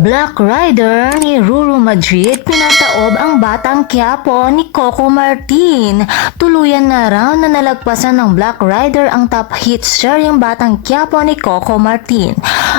Black Rider ni Ruru Madrid, pinataob ang Batang Quiapo ni Coco Martin. Tuluyan na raw na nalagpasan ng Black Rider ang top hit seryeng Batang Quiapo ni Coco Martin.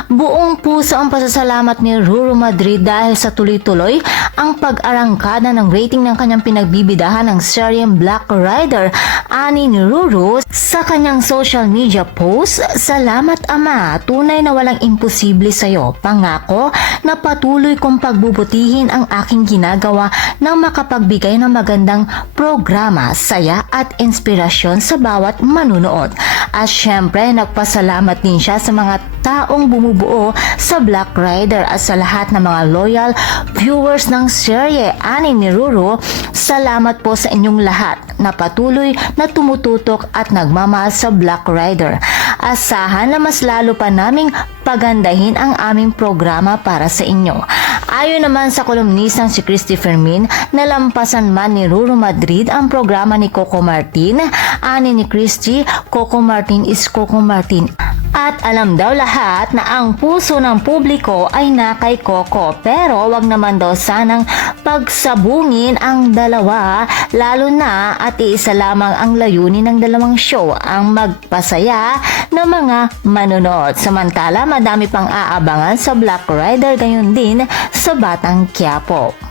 Buong puso ang pasasalamat ni Ruru Madrid dahil sa tuloy-tuloy ang pag-arangkada ng rating ng kanyang pinagbibidahan ng seryeng Black Rider. Ani ni Ruru sa kanyang social media post, "Salamat Ama, tunay na walang imposible sa'yo. Pangako na patuloy kong pagbubutihin ang aking ginagawa nang makapagbigay ng magandang programa, saya at inspirasyon sa bawat manunood." At syempre, nagpasalamat din siya sa mga taong bumubuo sa Black Rider at sa lahat ng mga loyal viewers ng serye. Ani ni Ruru, "Salamat po sa inyong lahat na patuloy na tumututok at nagmamahal sa Black Rider. Asahan na mas lalo pa naming pagandahin ang aming programa para sa inyo." Ayon naman sa kolumnistang si Christy Fermin, nalampasan man ni Ruru Madrid ang programa ni Coco Martin. Ani ni Christy, Coco Martin is Coco Martin. At alam daw lahat na ang puso ng publiko ay na kay Coco, pero wag naman daw sanang pagsabungin ang dalawa, lalo na at iisa lamang ang layunin ng dalawang show, ang magpasaya ng mga manonood. Samantala, madami pang aabangan sa Black Rider, gayon din sa Batang Quiapo.